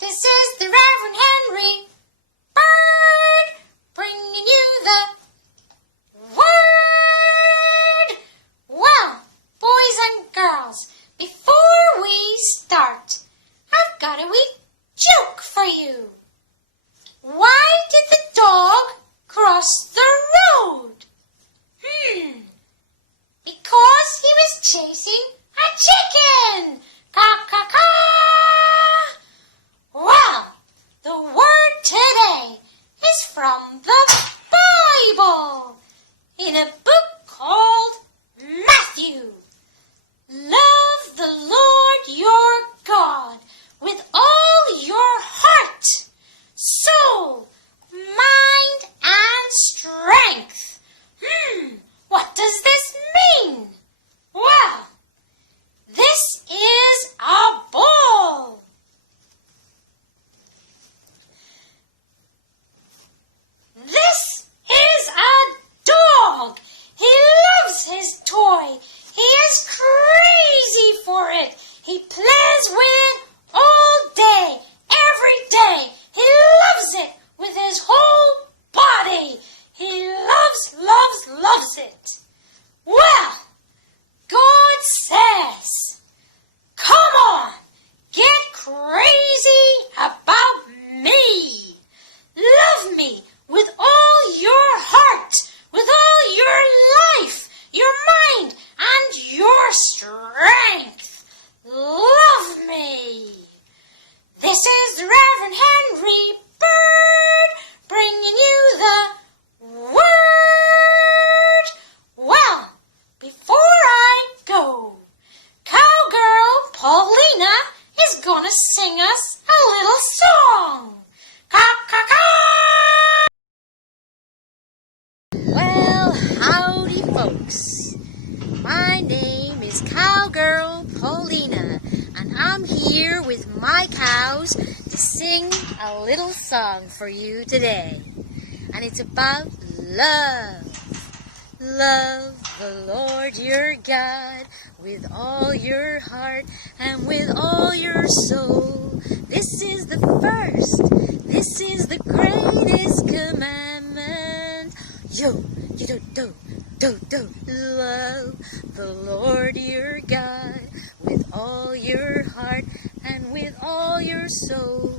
This is the Reverend Henry Bird bringing you the word. Well, boys and girls, before we start, I've got a wee joke for you. Why did the dog cross the road? Because he was chasing a chicken. Caw-caw-caw. Well, the word today is from the Bible, in a book called Matthew. Love the Lord your God with all your heart, soul, mind, and strength. What does this mean? Well, this is a bull. This is a dog. He loves his toy. He is crazy for it. He plays with it all day, every day. He loves it with his whole body. He loves it. Well, God says, come on, get crazy about me. Love me with all your heart, with all your life, your mind, and your strength. Love me. This is the Reverend Henry Bird bringing you the word. Well, before I go, cowgirl Paulina is gonna sing us a little song. Caw-caw-caw! Well, howdy folks. My name is Cowgirl Paulina, and I'm here with my cows to sing a little song for you today. And it's about love. Love the Lord your God with all your heart and with all your soul. This is the first, this is the greatest commandment. Yo, you do. Love the Lord your God with all your heart and with all your soul.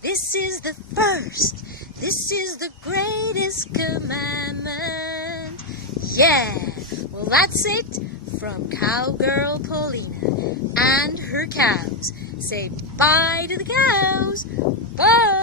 This is the first, this is the greatest commandment. Yeah, well that's it from Cowgirl Paulina and her cows. Say bye to the cows. Bye.